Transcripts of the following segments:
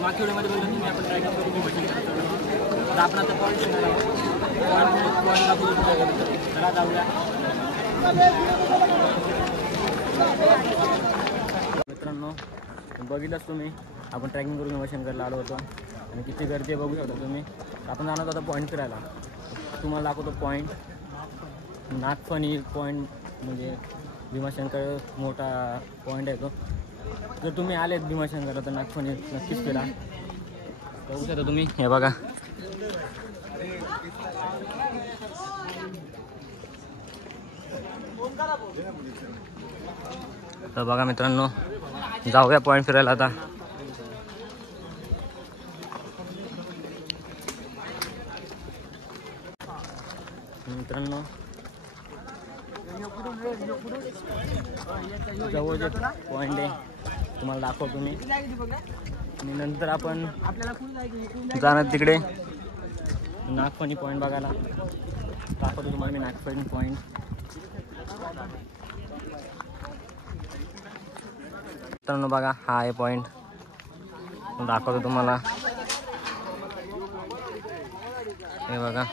मागच्या वेळेमध्ये बोललो की आपण ट्रॅकिंग करून तर आपण आता पॉईंट चला जाऊया. मित्रांनो बघितलंच तुम्ही आपण ट्रॅकिंग करून भीमाशंकरला आलो होतो आणि किती गर्दी बघू शकता तुम्ही. आपण जाणार होतो पॉईंट फिरायला. तुम्हाला दाखवतो पॉईंट नागफणी पॉईंट म्हणजे भीमाशंकर मोठा पॉईंट आहे तो. जर तुम्ही आलेत भीमाशंकरला तर नागफणी नक्कीच फिरा. बघू शकता तुम्ही हे बघा. तर बघा मित्रांनो जाऊया पॉईंट फिरायला आता. मित्रांनो जवळ पॉईंट आहे तुम्हाला दाखवतो मी आणि नंतर आपण जाणार तिकडे नागफणी पॉईंट बघायला. दाखवतो तुम्हाला मी नागफणी पॉईंट. मित्रांनो बघा हा आहे पॉईंट दाखवतो तुम्हाला. हे बघा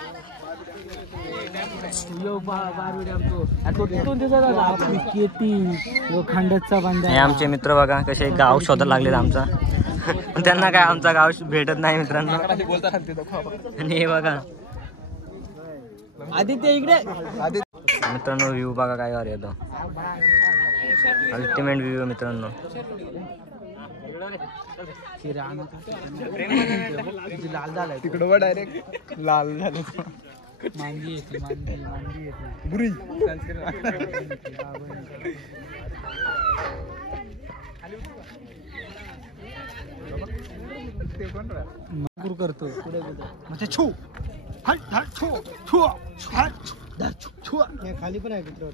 हे आमचे मित्र बघा कसे गाव शोधायला लागलेत आमचा. त्यांना काय आमचा गाव भेटत नाही मित्रांनो. आणि हे बघा आदित्य इकडे. मित्रांनो व्ह्यू बघा काय भारी येतो. अल्टिमेट व्ह्यू आहे मित्रांनो. लाल झालाय तिकडं डायरेक्ट लाल झालं. मांगी येते मांगी येते बुरी करतो पुढे म्हणजे छू हट हट छू छू हट छू खाली पण आहे मित्र.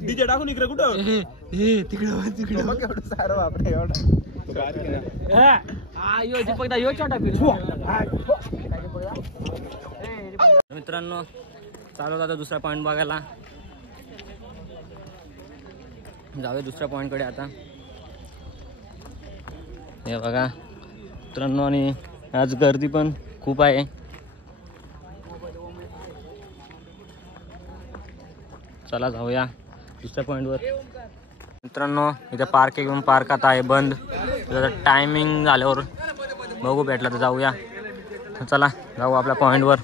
डीजे टाकून इकडे कुठं तिकडे तिकडे सारं बापरे मित्रांनो चालू आता दुसरा पॉईंट बघायला. जाऊया दुसऱ्या पॉईंट कडे आता. हे बघा मित्रांनो आणि आज गर्दी पण खूप आहे. चला जाऊया दुसऱ्या पॉईंटवर. मित्रांनो इथे पार्क घेऊन पार्क आता आहे बंद. त्याचा टायमिंग झाल्यावर बघू भेटला तर जाऊया. चला जाऊ आपल्या पॉईंटवर.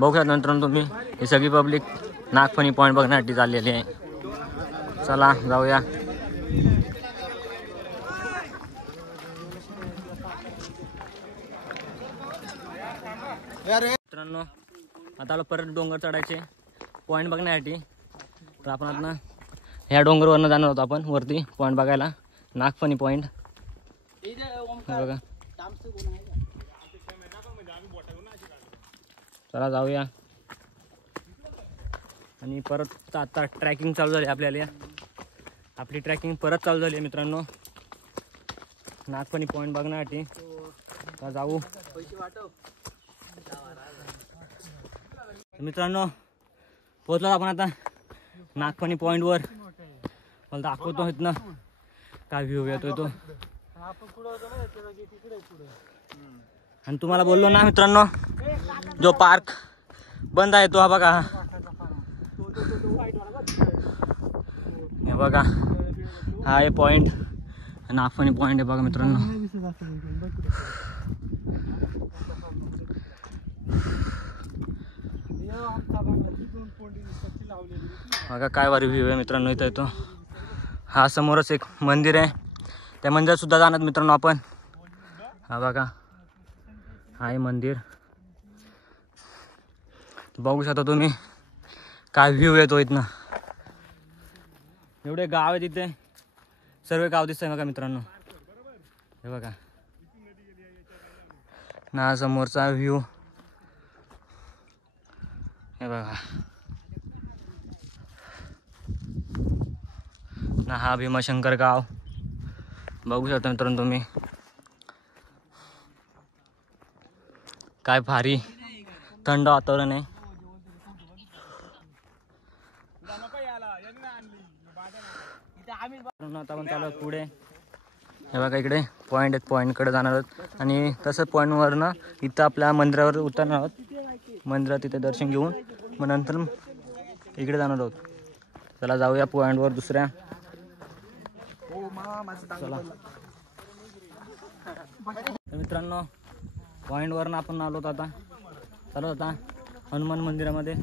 बघू शकता मित्रांनो तुम्ही ही सगळी पब्लिक नागफणी पॉईंट बघण्यासाठी चाललेली आहे. चला जाऊया. मित्रांनो आता आलो परत डोंगर चढायचे पॉईंट बघण्यासाठी. तर आपण आता ह्या डोंगरवरनं जाणार होतो आपण वरती पॉईंट बघायला नागफणी पॉईंट. बघा चला जाऊया. आणि परत आता ट्रॅकिंग चालू झाली आपल्याला. आपली ट्रॅकिंग परत चालू झाली आहे मित्रांनो नागफणी पॉईंट बघण्यासाठी. तर जाऊ मित्रांनो. पोहोचलो आपण आता नागफणी पॉईंटवर. मला दाखवतो इथनं काय व्ह्यू येतोय तो. आणि तुम्हाला बोललो ना मित्रांनो जो पार्क बंद आहे तो हा बघा. हे बघा हा आहे पॉईंट नागफणी पॉईंट आहे बघा मित्रांनो. बघा काय भारी व्ह्यू आहे मित्रांनो इथं येतो. हा समोरच एक मंदिर आहे. त्या मंदिरात सुद्धा जाणार मित्रांनो आपण. हा बघा हा आहे मंदिर. बघू शकता तुम्ही काय व्ह्यू येतो इथनं. एवढे गाव आहे तिथे सर्व गाव दिसत आहे बघा मित्रांनो. हे बघा ना समोरचा व्ह्यू. हे बघा ना हा भीमाशंकर गाव बघू शकता मित्रांनो तुम्ही. काय भारी थंड वातावरण आहे. मित्रांनो आता आपण चालू पुढे. हे बघा इकडे पॉईंट आहेत, पॉईंटकडे जाणार आहोत आणि तसं पॉईंटवरनं इथं आपल्या मंदिरावर उतरणार आहोत. मंदिरात तिथे दर्शन घेऊन मग नंतर इकडे जाणार आहोत. चला जाऊया पॉईंटवर दुसऱ्या. चला मित्रांनो पॉईंटवरनं आपण आलो आता. चालू आता हनुमान मंदिरामध्ये.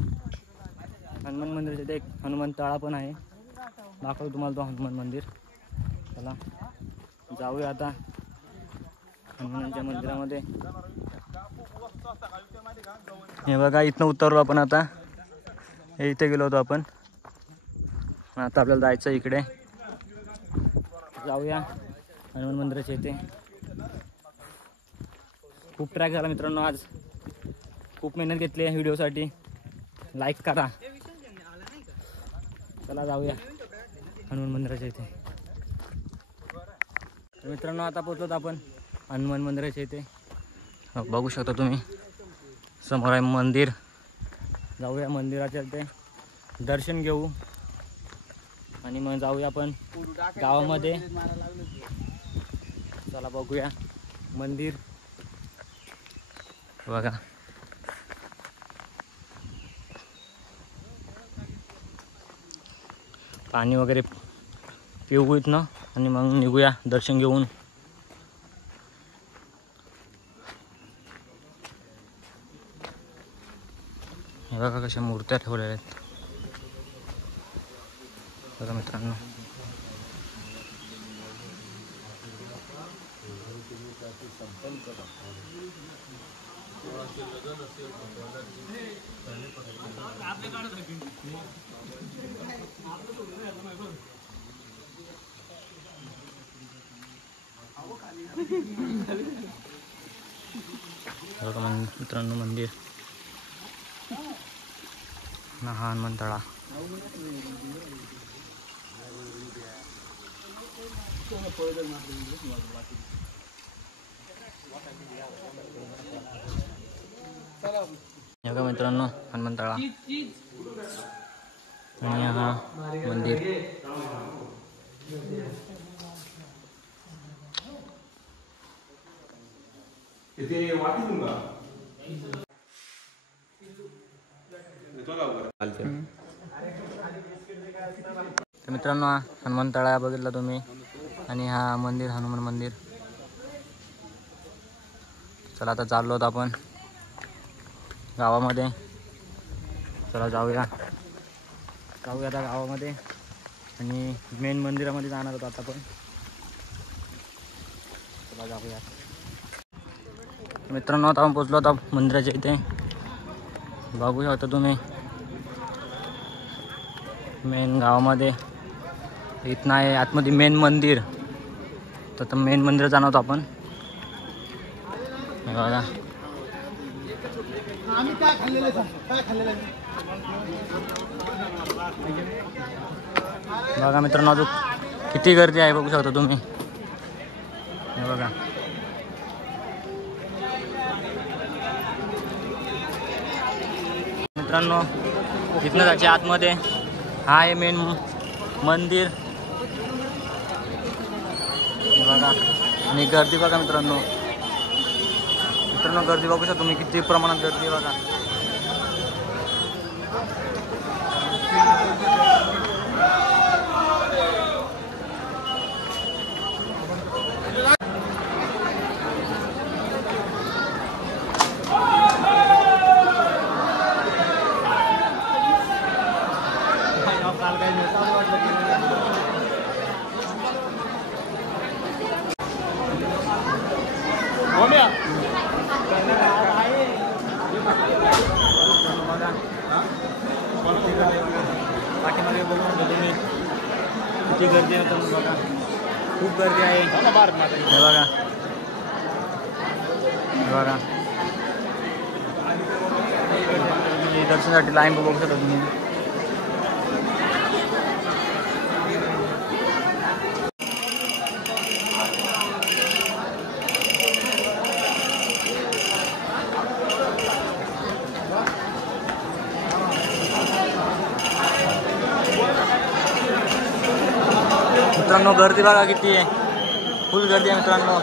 हनुमान मंदिराचे एक हनुमान तळा पण आहे, दाखवतो तुम्हाला तो हनुमान मंदिर. चला जाऊया आता हनुमानच्या मंदिरामध्ये. हे बघा इथनं उतरलो आपण आता. हे इथे गेलो होतो आपण, आता आपल्याला जायचं इकडे. जाऊया हनुमान मंदिराच्या इथे. खूप ट्रॅक झाला मित्रांनो आज, खूप मेहनत घेतली आहे व्हिडिओसाठी. लाईक करा. चला जाऊया हनुमान मंदिराच्या इथे. तर मित्रांनो आता पोहोचलोत आपण हनुमान मंदिराच्या इथे. बघू शकता तुम्ही समोर आहे मंदिर. जाऊया मंदिराच्या इथे दर्शन घेऊ आणि मग जाऊया आपण गावामध्ये. चला बघूया मंदिर. बघा पाणी वगैरे पिऊ इथनं आणि मग निघूया दर्शन घेऊन. हे बघा कशा मूर्त्या ठेवलेल्या आहेत बघा मित्रांनो. बघा मित्रांनो मंदिर ना हनुमान तळा. बघा मित्रांनो हनुमान तळा आणि हा मंदिर. तर मित्रांनो हा हनुमान तळा बघितला तुम्ही आणि हा मंदिर हनुमान मंदिर. चला आता चाललो आहोत आपण गावामध्ये. चला जाऊया आता गावामध्ये आणि मेन मंदिरामध्ये जाणार होतो आता पण. चला जाऊया मित्रांनो. आता आपण पोचलो आता मंदिराच्या इथे. बघू शकता तुम्ही मेन गावामध्ये. इथं आहे आतमध्ये मेन मंदिर. तर मेन मंदिर जाणार होतो आपण. बघा बघा मित्रांनो अजून किती गर्दी आहे बघू शकता तुम्ही. हे बघा मित्रांनो इथनं जायचे आतमध्ये. हा आहे मेन मंदिर. बघा आणि गर्दी बघा मित्रांनो. गर्दी बघू शकता तुम्ही किती प्रमाणात गर्दी बघा. पाठीमागे बघू तुम्ही किती गर्दी आहे बघा. खूप गर्दी आहे. हे बघा दर्शनासाठी लाईन बघू शकता तुम्ही. मित्रांनो गर्दी बघा किती आहे, फुल गर्दी आहे मित्रांनो.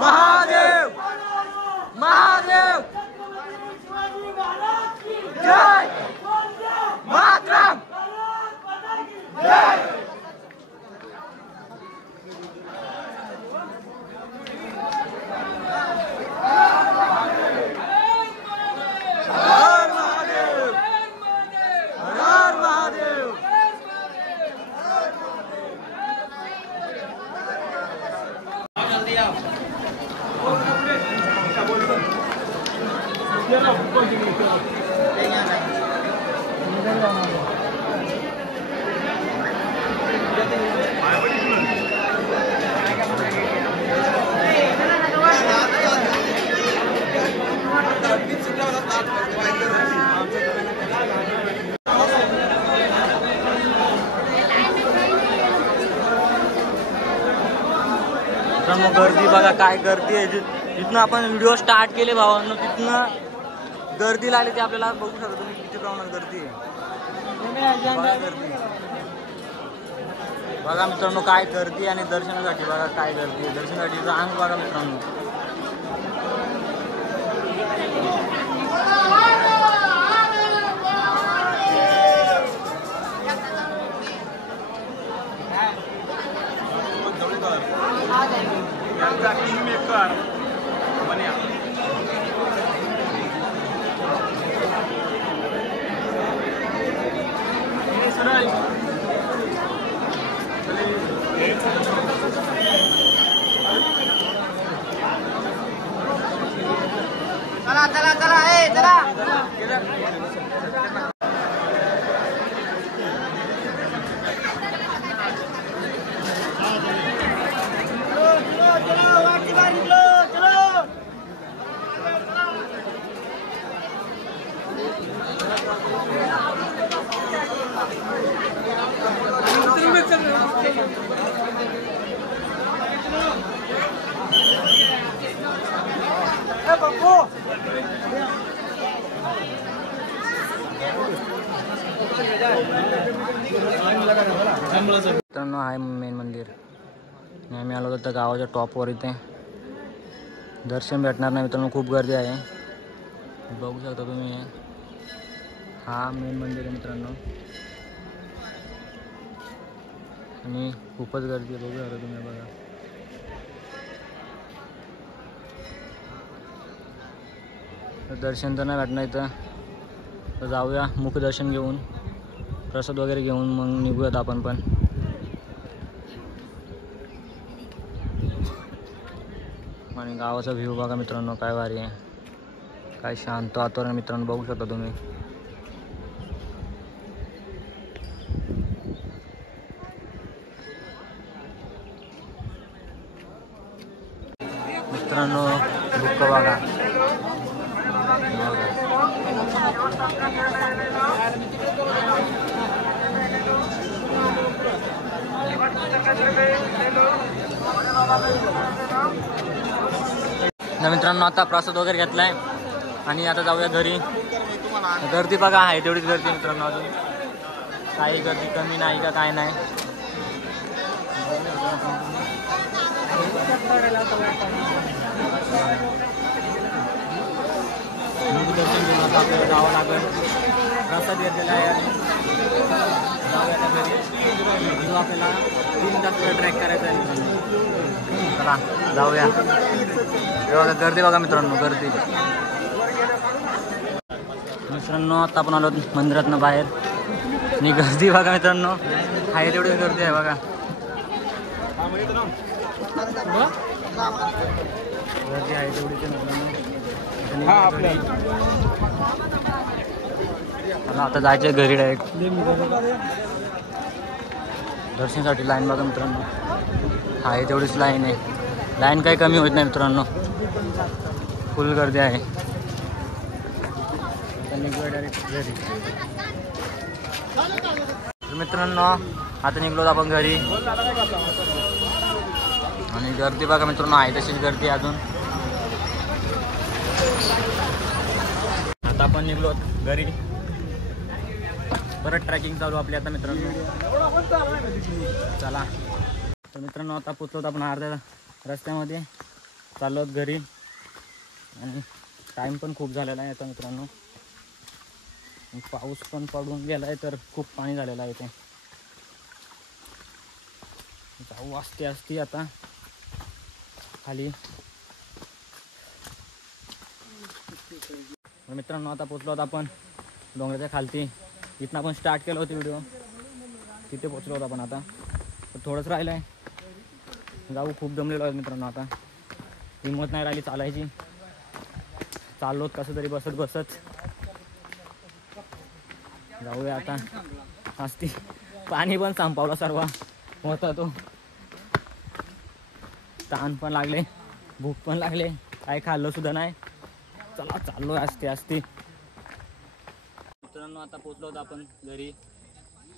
महादेव महादेव जय मातरम जय. गर्दी बघा काय गर्दी आहे. जिथनं आपण व्हिडिओ स्टार्ट केले भावांनो तिथनं गर्दी लागली ते आपल्याला बघू शकता तुम्ही किती प्रमाणात गर्दी आहे. गर्दी बघा मित्रांनो काय गर्दी आणि दर्शनासाठी बघा काय गर्दी आहे. दर्शनासाठी रांग बघा मित्रांनो. चला चला चला ए चला. मित्रांनो आहे मेन मंदिर. आम्ही आलो होतो गावाच्या टॉपवर. इथे दर्शन भेटणार नाही मित्रांनो, खूप गर्दी आहे. बघू शकता तुम्ही. हा मेन मंदिर आहे मित्रांनो आणि खूपच गर्दी आहे. बघू शकता तुम्ही. बघा दर्शन तर नाही भेटणार इथं, तर जाऊया मुखदर्शन घेऊन, प्रसाद वगैरे घेऊन मग निघूयात आपण पण. आणि गावाचा व्ह्यू बघा मित्रांनो काय भारी आहे. काय शांत वातावरण मित्रांनो, बघू शकता तुम्ही. मित्रांनो बुक बघा. मित्रांनो आता प्रसाद वगैरे घेतलाय आणि आता जाऊया घरी. गर्दी बघा आहे तेवढीच गर्दी मित्रांनो, अजून काही गर्दी कमी नाही का काय नाही. दर्शन घेऊन आता आपल्याला जावं लागेल. प्रसाद घेतलेला आहे आणि जाऊया आता घरी. जो आपल्याला 3 तास ट्रॅक करायचा आहे मित्रांनो. चला जाऊया. बघा गर्दी बघा मित्रांनो, गर्दी. मित्रांनो आता आपण आलो मंदिरातनं बाहेर आणि गर्दी बघा मित्रांनो, आहे तेवढी गर्दी आहे बघा. गर्दी आहे तेवढीच मित्रांनो. मला आता जायचं घरी डायरेक्ट. दर्शनासाठी लाईन बघा मित्रांनो, आहे तेवढीच लाईन आहे. लाईन काही कमी होत नाही मित्रांनो, फुल गर्दी आहे. डायरेक्ट घरी. मित्रांनो आता निघलो आपण घरी आणि गर्दी बघा मित्रांनो, आहे तशीच गर्दी अजून. आता आपण निघलो घरी. परत ट्रॅकिंग चालू आपली आता मित्रांनो. चला तर मित्रांनो आता पोचलो आपण अर्ध्या रस्त्यामध्ये, चाललो घरी आणि टाईम पण खूप झालेला आहे आता मित्रांनो. पाऊस पण पडून गेला आहे, तर खूप पाणी झालेलं आहे इथे. जाऊ असते असती आता खाली. मित्रांनो आता पोचलो आहोत आपण डोंगराच्या खालती. इथनं आपण स्टार्ट केलं होतं व्हिडिओ, तिथे पोचलो होतो आपण. आता तर थोडंच राहिलं आहे, जाऊ. खूप दमलेलो आहे मित्रांनो, आता हिंमत नाही राहिली चालायची. चाललोत कसं तरी बसत बसत. जाऊया आता. असती पाणी पण संपवलं सर्व होता तो. ताण पण लागले, भूक पण लागले, काय खाल्लं सुद्धा नाही. चला चाललो असते असते. मित्रांनो आता पोचलो होतो आपण घरी.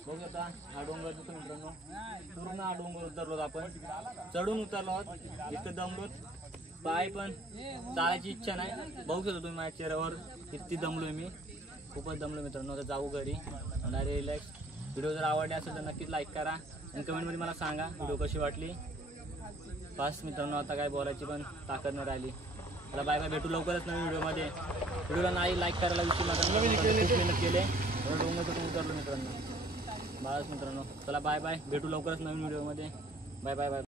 बघू आता हा डोंगर दिसतो मित्रांनो, पूर्ण हा डोंगर उतरलो आपण. चढून उतरलो आहोत, इतकं दमलोत. पाय पण चालायची इच्छा नाही. बघू शकतो तुम्ही माझ्या चेहऱ्यावर किती दमलोय मी. खूपच दमलो मित्रांनो. आता जाऊ घरी डायरेक्ट रिलॅक्स. व्हिडिओ जर आवडले असेल तर नक्कीच लाईक करा आणि कमेंटमध्ये मला सांगा व्हिडिओ कशी वाटली. बस मित्रांनो आता काय बोलायची पण ताकद नाही राहिली. आता बाय बाय, भेटू लवकरच नवीन व्हिडिओमध्ये. व्हिडिओला नाही लाईक करायला विसरू नका. खूप मेहनत केले, डोंगर पण उतरलो मित्रांनो. बस मित्रांनो, चला बाय बाय, भेटू लवकरच नवीन व्हिडिओमध्ये. Bye bye bye.